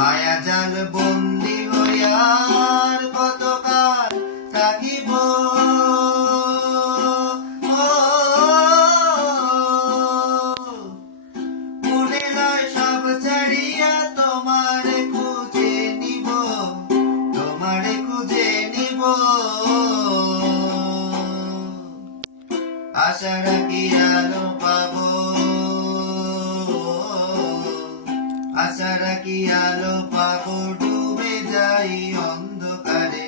মায়া জাল বন্দি হইয়ার কতকাল থাকিব মনে নয় সব ছাড়িয়া তোমারে খুঁজে নিব, তোমারে খুঁজে নিব। আশা রাখি আলো পাবো, আশা রাখি আলো পাবো, ডুবে যাই অন্ধকারে।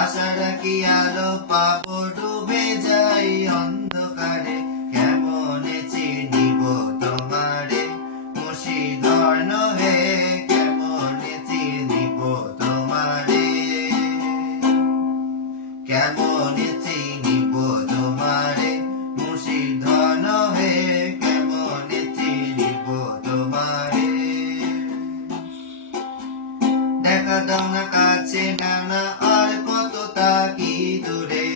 আশা রাখি আলো পাবো, ডুবে যাই অন্ধকারে। কেমনে চিনিব তোমারে মুর্শিদর নহে, কেমনে চিনিব তোমারে, কেমনে চিনিব তোমারে মুর্শিদর নহে, কেমনে চিনিব তোমারে। দেখা দাও না কাছে নাও না আর কত তাকি দূরে,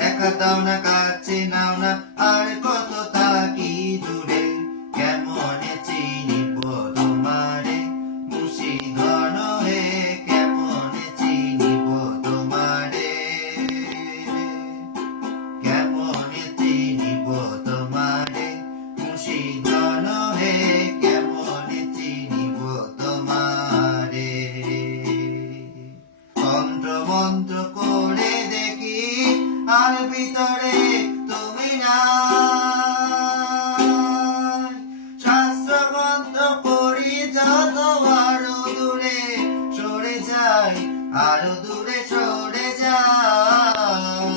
দেখা দাও না কাছে নাও না আর কত তাকি দূরে। কেমনে চিনিব তোমারে মুর্শিদর নহে, কেমনে চিনিব তোমারে, কেমনে চিনিব তোমারে মুর্শিদর নহে, কেমনে চিনিব তোমারে। তন্ত্র মন্ত্র করে দেখি আর ভিতরে তুমি নাই, শাস্ত্র গ্রন্থ পড়ি যত আরো দূরে সরে যাই, আরো দূরে সরে যাই।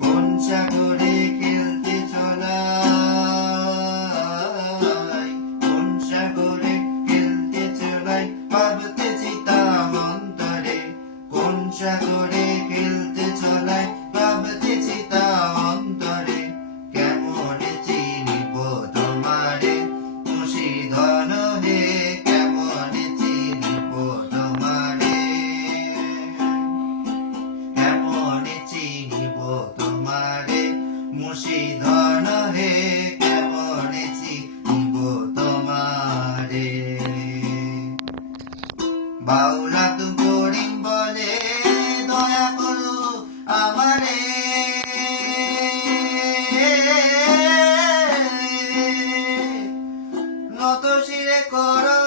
কোন সাগরে খেলতে চলাই, কোন সাগরে খেলতে চলাই, ভাবতে চিতাম অন্তরে। কোন সাগরে খেলতে চলাই, ভাবতে চিতাম অন্তরে। কেমনে চিনিব তোমারে মুর্শিদর নহে, কেমনে চিনিব তোমারে, কেমনে চিনিব তোমারে মুর্শিদর নহে, কেমনে চিনিব তোমারে। বাউলা তু করিম বলে দয়া করো আমারে, নত শিরে করো